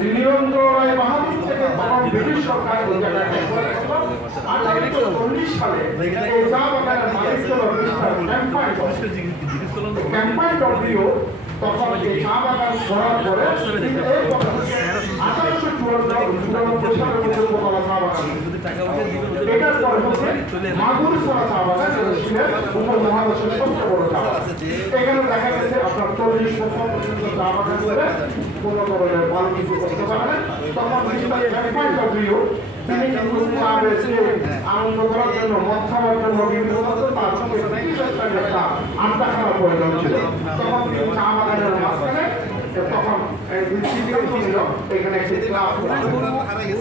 নীলরঞ্জন বাহাদুর থেকে তখন ব্রিটিশ সরকার 1840 সালে এই চা বাগানের মালিক ছিল মিস্টার ক্যাম্পাইন ডব্লিউ। তখন এই চা বাগান করার পরে 1894 সালে উপকলা চা বাগান, এটার পরে হচ্ছে মাগুরছড়া চা বাগান, ছিলেন উপমহাদেশের সবচেয়ে বড় চা বাগান। এখানে দেখা গেছে আপনার 40 বছর পর্যন্ত চা বাগান করে কোনো ধরনের ভালো কিছু করতে পারে না। তখন মিস্টার ক্যাম্পাইন ডব্লিউ তিনি কিন্তু চা বেচে আনন্দ করার জন্য, মদ খাওয়ার জন্য বিভিন্ন তার সঙ্গে একটা আড্ডা খাওয়ার প্রয়োজন ছিল। তখন তিনি চা বাগানের মাঝখানে তখন সিদ্ধান্ত ছিল এখানে একটি ক্লাব করা।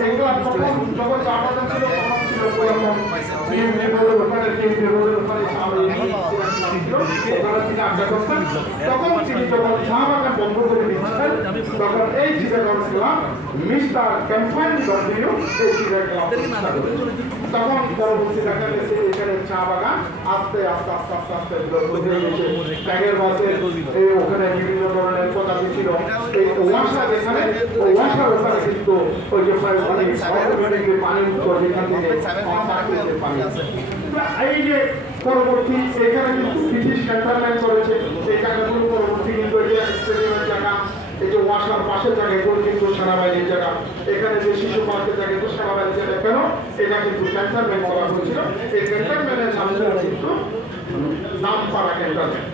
এই ক্লাব তখন যখন চা বাগান ছিল তখন ছিল তখন তিনি যখন চা বাগান বন্ধ করে দিচ্ছেন তখন এই Chittagong club mister campaign W এই চিটাগং ক্লাব। তখন পরবর্তী দেখা গেছে এখানে চা বাগান আস্তে আস্তে আস্তে আস্তে আস্তে ট্যাগের বাসে ওখানে বিভিন্ন ধরনের প্রজাতি ছিল। এই ওয়াসা যেখানে ওই ওয়াসার ওখানে কিন্তু ওই যে পানি মুক্ত যেখান থেকে পানি আছে। এই যে পরবর্তী এখানে কিন্তু ব্রিটিশ ক্যান্টনমেন্ট করেছে, এই জায়গাগুলো পরবর্তী কিন্তু স্টেডিয়ামের জায়গা, এই যে ওয়াসার পাশের জায়গা এগুলো কিন্তু সেনাবাহিনীর জায়গা, এখানে যে শিশু পার্কের জায়গা কিন্তু সেনাবাহিনীর জায়গা। কেন এটা কিন্তু ক্যান্টনমেন্ট করা হয়েছিল, এই ক্যান্টনমেন্টের নাম কিন্তু নামপাড়া ক্যান্টনমেন্ট।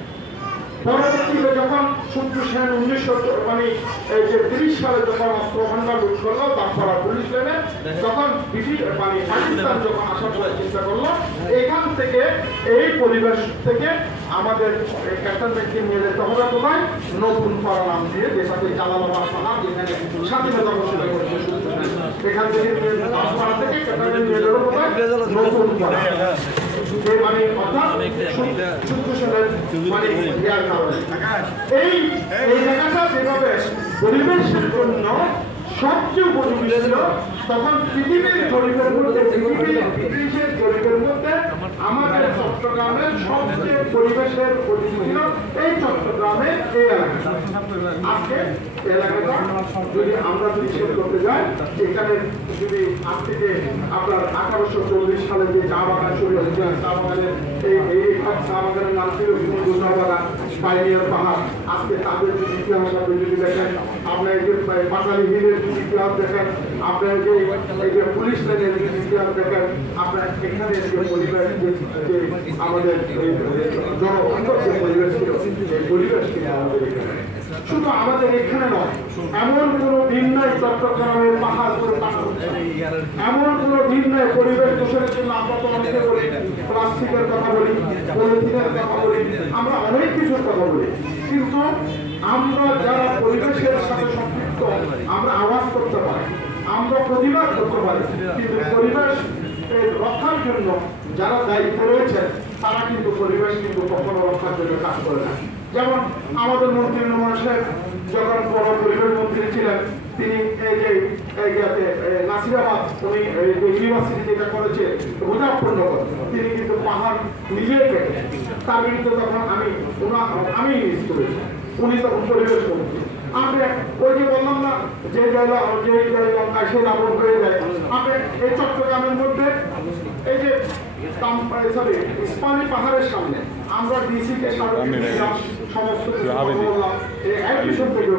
পরবর্তীতে যখন সূর্য সেন 1930 সালে যখন অস্ত্র ভান্ডার লুট করলো দামপাড়া পুলিশ লাইনে, তখন ব্রিটিশ পাকিস্তান যখন আসার পরে চিন্তা করলো এখান থেকে এই পরিবেশ থেকে আমাদের ক্যান্টনমেন্টকে নিয়ে যেতে হবে কোথায়, নতুন পাড়া নাম দিয়ে, যেটাকে জালালাবাদ পাড়া, যেখানে স্বাধীনতা ঘোষণা করেছে সূর্য সেন। এখান থেকে দামপাড়া থেকে ক্যান্টনমেন্ট নিয়ে যাবে কোথায়, নতুন পাড়া। মানে অর্থাৎ সূর্য সেনের মানে এই জায়গাটা যেভাবে পরিবেশের জন্য সবচেয়ে উপযোগী ছিল, তখন পৃথিবীর জরিপের মধ্যে ব্রিটিশের জরিপের মধ্যে আমাদের চট্টগ্রামের সবচেয়ে পরিবেশের উপযোগী ছিল এই চট্টগ্রামের এই এলাকা। আজকে এলাকাটা যদি আমরা শেষ করতে যাই, এখানে যদি আজ থেকে আপনার 1840 সালে যে চা বাগান শুরু হয়েছে, চা বাগানের এই চা বাগানের নাম ছিল চা বাগান, পাইনিয়ার পাহাড়। আজকে তাদের যদি ইতিহাস আপনি যদি দেখেন, আপনার যে পাটালি হিলের যদি ইতিহাস দেখেন, আপনার যে এই যে পুলিশ লাইনের যদি ইতিহাস দেখেন, আপনার এখানে যে পরিবেশ যে আমাদের জনবান্ধব যে পরিবেশ ছিল, এই পরিবেশ কিন্তু আমাদের এখানে শুধু আমাদের এখানে নয়, এমন কোনো দিন নাই চট্টগ্রামের পাহাড় করে কাটা হচ্ছে, এমন কোনো দিন নাই পরিবেশ দূষণের জন্য আমরা তো অনেকে বলি, প্লাস্টিকের কথা বলি, পলিথিনের কথা বলি, আমরা অনেক কিছুর কথা বলি, কিন্তু আমরা যারা পরিবেশের সাথে সম্পৃক্ত আমরা আওয়াজ করতে পারি, আমরা প্রতিবাদ করতে পারি, কিন্তু পরিবেশ রক্ষার জন্য যারা দায়িত্ব রয়েছে তারা কিন্তু পরিবেশ কিন্তু কখনো রক্ষার জন্য কাজ করে না। যেমন আমাদের মন্ত্রী নোমান সাহেব যখন বড় পরিবেশ মন্ত্রী ছিলেন, তিনি এই যে নাসিরাবাদ উনি ইউনিভার্সিটি যেটা করেছে মুজাফফরনগর, তিনি কিন্তু পাহাড় নিজেই কেটে, তার বিরুদ্ধে তখন আমি মিস করেছি, উনি তখন পরিবেশ মন্ত্রী। আমরা ওই যে বললাম না যে লঙ্কায় সে রাবণ হয়ে যায়, আমরা এই চট্টগ্রামের মধ্যে এই যে ইস্পানি পাহাড়ের সামনে আমরা ডিসিকে সমস্ত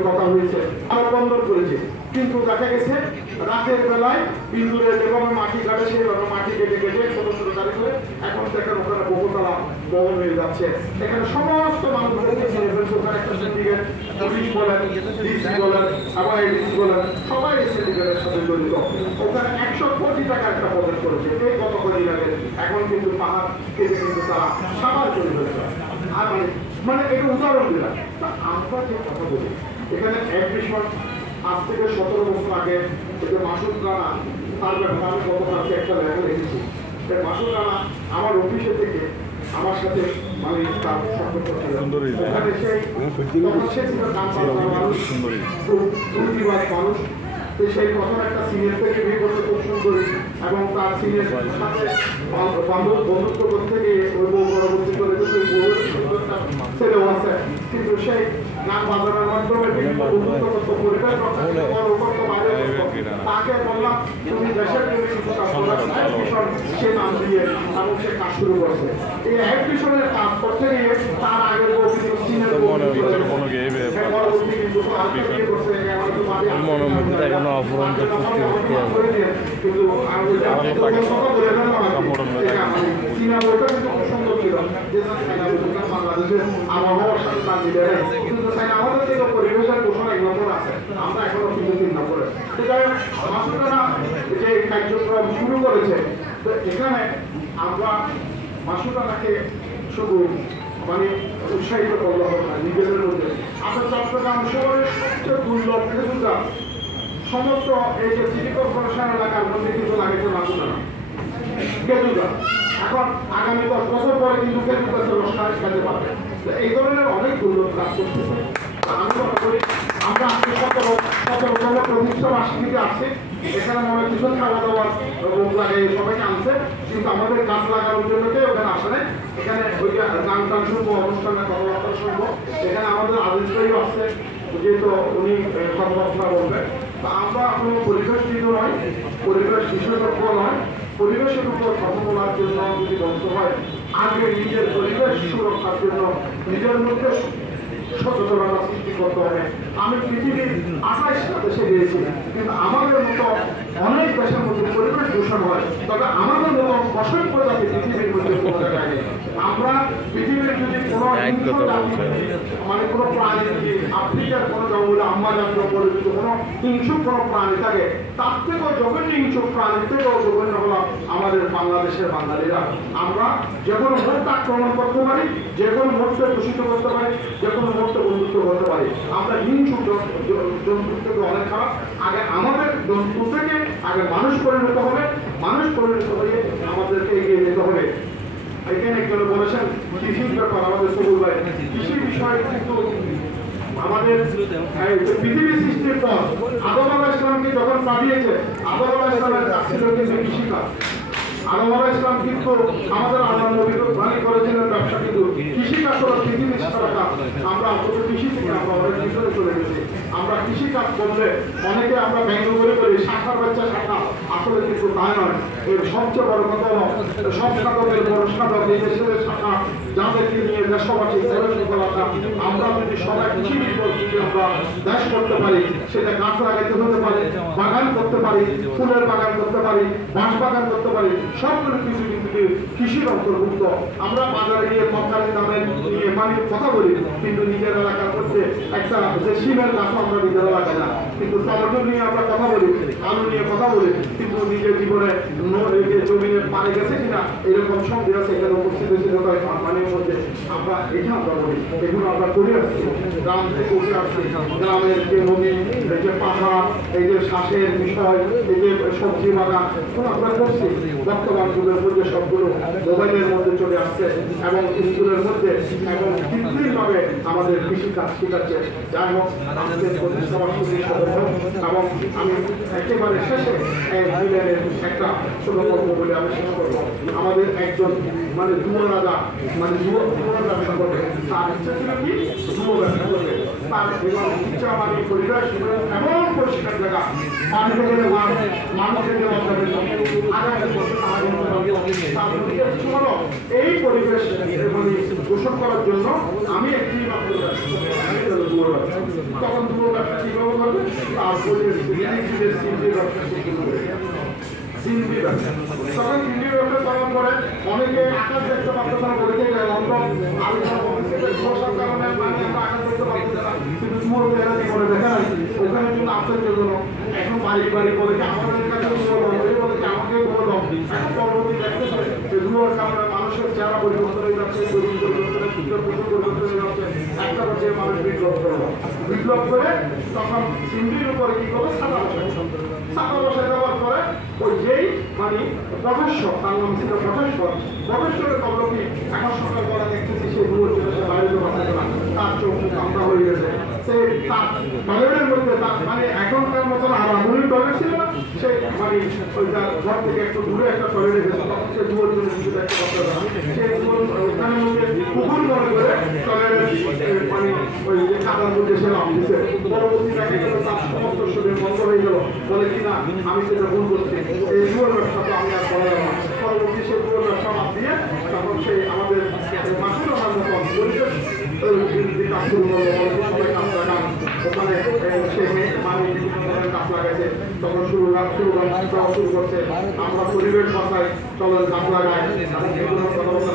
কথা হয়েছে, আরো বন্দর করেছে, কিন্তু দেখা গেছে রাতের বেলায় বিন্দুরে যেভাবে মাটি কাটে সেইভাবে মাটি কেটে কেটে ছোট ছোট গাড়ি করে এখন দেখেন ওখানে বহুতলা ভবন হয়ে যাচ্ছে। এখানে সমস্ত মানুষদেরকে ছেড়ে ফেলছে, ওখানে একটা সিন্ডিকেট, পুলিশ বলেন, ডিসি বলেন, আবার এডিসি বলেন, সবাই এই সিন্ডিকেটের সাথে জড়িত। ওখানে 100 কোটি টাকা একটা প্রজেক্ট করেছে এই গত কদিন আগে। এখন কিন্তু পাহাড় কেটে কিন্তু তারা সাবার করে ফেলছে। আর মানে এটা উদাহরণ দিলাম। আমরা যে কথা বলি এখানে এক বিষয়, আজ থেকে 17 বছর আগে যে মাসুদ রানা, তার ব্যাপারে আমি গতকালকে একটা লেখা লিখেছি। মাসুদ রানা আমার অফিসে থেকে আমার সাথে মানে তার সম্পর্ক ছিল, ওখানে সেই ছিল মানুষ, সেই প্রথম একটা সিনিয়র থেকে বিয়ে করতে খুব সুন্দরী, এবং তার সিনিয়র সাথে বন্ধুত্ব করতে গিয়ে ওই বউ পরবর্তী করে ছেলেও আছে, কিন্তু সেই গান বাজানোর মাধ্যমে বন্ধুত্ব পরিবার সে নাম দিয়ে এবং সে কাজ শুরু করেছে। এই ইলেকট্রিশিয়ানের কাজ করতে গিয়ে তার আগের চীনা বইটা কিন্তু সুন্দর ছিল, বাংলাদেশের আবহাওয়ার সাথে তার মিলে কিন্তু আমাদের থেকে পরিবেশের দূষণ 1 নম্বর আছে, আমরা এখনো কিন্তু 3 নম্বরে। মাসুদারা যে কার্যক্রম শুরু করেছে, তো এখানে আমরা মাসুদারাকে শুধু মানে উৎসাহিত করলে হবে না, নিজেদের মধ্যে আমাদের চট্টগ্রাম শহরের সবচেয়ে দুর্লভ খেজুরটা সমস্ত এই যে সিটি কর্পোরেশন এলাকার মধ্যে কিন্তু লাগাইতে মাসুদারা খেজুরটা। এখন আগামী 10 বছর পরে কিন্তু খেজুর গাছের রস খেতে পারবে। এই ধরনের অনেক দুর্লভ কাজ করতেছে। আমি মনে করি আমরা আজকে 17তম প্রতিষ্ঠা বার্ষিকীতে আসছি, এখানে মনে হয় কিছু খাওয়া দাওয়ার রোগ লাগে সবাইকে আনছে, কিন্তু আমাদের গাছ লাগানোর জন্য কেউ ওখানে আসে না। এখানে ওই গান টান শুনবো, অনুষ্ঠানে কথাবার্তা শুনবো, এখানে আমাদের আজিজ ভাইও আসছে, যেহেতু উনি কথাবার্তা বলবেন। তা আমরা কোনো পরিবেশবিদ নয়, পরিবেশ বিশেষজ্ঞ নয়, পরিবেশের উপর কথা বলার জন্য যদি বলতে হয় আগে নিজের পরিবেশ সুরক্ষার জন্য নিজের মধ্যে সচেতনতা সৃষ্টি করতে হবে। আমি পৃথিবীর 28টা দেশে গিয়েছি, কিন্তু আমাদের মতো অনেক দেশের মধ্যে পরিবেশ দূষণ হয়, তবে আমাদের মতো অসংখ্য প্রজাতি পৃথিবীর মধ্যে কোনো জায়গায় নেই। আমরা পৃথিবীর যদি কোনো মানে কোনো প্রাণী যদি আফ্রিকার কোনো জঙ্গলে আমাজন পরিচিত কোনো হিংসুক কোনো প্রাণী থাকে, তার থেকেও জঘন্য হিংসুক প্রাণী থেকেও জঘন্য হলো আমাদের বাংলাদেশের বাঙালিরা। আমরা যে কোনো মুহূর্তে আক্রমণ করতে পারি, যে কোনো মুহূর্তে দূষিত করতে পারি, যে কোনো মুহূর্তে বন্ধুত্ব করতে পারি। আমরা হিংসুক জন্তুর থেকে অনেক খারাপ। আগে আমাদের জন্তু থেকে আগে মানুষ পরিণত হবে, মানুষ পরিণত হয়ে আমাদেরকে এগিয়ে যেতে হবে। এখানে একজন বলেছেন কৃষির ব্যাপার, আমাদের সবুজ ভাই কৃষি বিষয়ে কিন্তু আমাদের পৃথিবী সৃষ্টির পর আদম আলাইহিস সালামকে যখন পাঠিয়েছে, আদম আলাইহিস সালামের কাছ ছিল কিন্তু কৃষিকাজ। আদম আলাইহিস সালাম কিন্তু আমাদের আল্লাহ নবীকে বাণী করেছিলেন ব্যবসা, কিন্তু কৃষিকাজ হলো পৃথিবীর সেরা কাজ। আমরা অন্তত কৃষি থেকে আমরা অনেক পিছনে চলে গেছি। আমরা কৃষিকাজ করলে অনেকে আমরা ব্যঙ্গ করে বলি শাখার বাচ্চা শাখা, আসলে কিন্তু তাই নয়। এর সবচেয়ে বড় কথা হলো সব সাধকের বড় সাধক এই দেশের শাখা, যাদেরকে নিয়ে দেশবাসী আমরা যদি সবাই কৃষির উপর যদি আমরা দেশ করতে পারি, সেটা গাছ লাগাইতে হতে পারে, বাগান করতে পারি, ফুলের বাগান করতে পারি, বাঁশ বাগান করতে পারি, সবগুলো কিছু কিন্তু কৃষির অন্তর্ভুক্ত। আমরা বাজারে গিয়ে তরকারি দামের নিয়ে মানে কথা বলি, কিন্তু নিজের এলাকার মধ্যে একটা যে সিমের গাছ আমরা নিজের এলাকায় না, কিন্তু টমেটো নিয়ে আমরা কথা বলি, আলু নিয়ে কথা বলি, কিন্তু নিজের জীবনে জমিনে পানি গেছে কিনা এরকম সন্দেহ আছে এখানে উপস্থিত হয়েছিল পানির মধ্যে। আমরা এটা আমরা বলি, এগুলো আমরা করে আসছি, গ্রাম থেকে উঠে আসছি। গ্রামের যে নদী, এই যে পাহাড়, এই যে শ্বাসের বিষয়, এই যে সবজি বাগান আমরা করছি। বর্তমান যুগের মধ্যে সবগুলো মোবাইলের মধ্যে চলে আসছে এবং স্কুলের মধ্যে এবং কৃত্রিমভাবে আমাদের কৃষিকাজ শিখাচ্ছে। যাই হোক, আজকের প্রতিষ্ঠা বার্ষিকী এবং আমি একেবারে শেষে একটা ছোট গল্প বলে আমি শেষ করবো। আমাদের একজন মানে যুব রাজা, মানে যুব ব্যবসা করবে, তার ইচ্ছা ছিল কি যুব ব্যবসা করবে। তার ইচ্ছা মানে পরিবেশ এমন পরিষ্কার জায়গা, পানি থেকে মানুষের এই পরিবেশ মানে পোষণ করার জন্য আমি একটি তখন যুব ব্যবসা কিভাবে করবে, তারপরে সিন্দি ব্যবসা তখন সিন্দি ব্যবসা পালন করে অনেকে আকাশ দেখতে পারতেছে না, বলেছে বর্ষার কারণে আকাশ দেখতে পারতেছে না, কিন্তু যুব বেড়াতে করে দেখে নাই ওখানে কিন্তু আশ্চর্যজনক। এখন বাড়ি বাড়ি বলে আমাদের কাছে বলে আমাকে বলে দাও, এখন পরবর্তী দেখতেছে যে যুবর কারণে মানুষের চেহারা পরিবর্তন হয়ে যাচ্ছে, পরিবর্তনের সুন্দর পরিবর্তন হয়ে যাচ্ছে। একটা হচ্ছে মানুষ বিপ্লব করলো, বিপ্লব করে তখন সিন্দির উপরে কি করবে সাদা বসায়, সাদা বসায় দেওয়ার পরে ওই যেই মানে প্রফেসর, তার নাম ছিল প্রফেসরের খবর কি এখন সকালবেলা দেখতেছি সে দূর সে বাইরে বাঁচাতে পারে, তার চোখ আমরা হয়ে গেছে। সে তার টয়লেটের মধ্যে তার মানে এখনকার মতন আধুনিক টয়লেট ছিল না, সে মানে ওই ঘর থেকে একটু দূরে একটা টয়লেটে গেছে, তখন সে দুয়ার জন্য নিজেকে একটা করতে পারে, সে ওখানে মধ্যে পুকুর মনে করে টয়লেটের মানে ওই যে খাতার মধ্যে সে নাম দিচ্ছে। পরবর্তী দেখা গেল তার সমস্ত শরীর বন্ধ হয়ে গেল, বলে কিনা আমি সেটা ভুল করছি, এই দুয়ার ব্যবসা তো আমি আর করা যাবো না। পরবর্তী সে পুরো ব্যবসা বাদ দিয়ে তখন সেই আমাদের মাসুর রহমান যখন পরিবেশ কাজ শুরু করলো, সবাই কাজ লাগান, ওখানে সে মানে বিভিন্ন ধরনের কাজ লাগাইছে, তখন শুরু করছে আমরা পরিবেশ বাঁচাই, চলেন গাছ লাগাই, কথাবার্তা।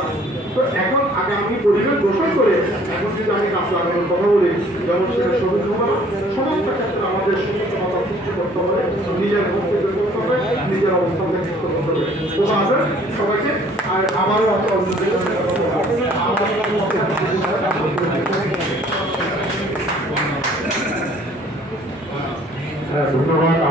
তো এখন আগে আমি পরিবেশ দূষণ করে এখন যদি আমি গাছ লাগানোর কথা বলি, যেমন সেটা সবুজ হওয়া, সমস্ত ক্ষেত্রে আমাদের সচেতনতা সৃষ্টি করতে হবে, নিজের বক্তব্য করতে হবে, নিজের অবস্থান থেকে করতে হবে। তো আমাদের সবাইকে আর আমারও ধন্যবাদ।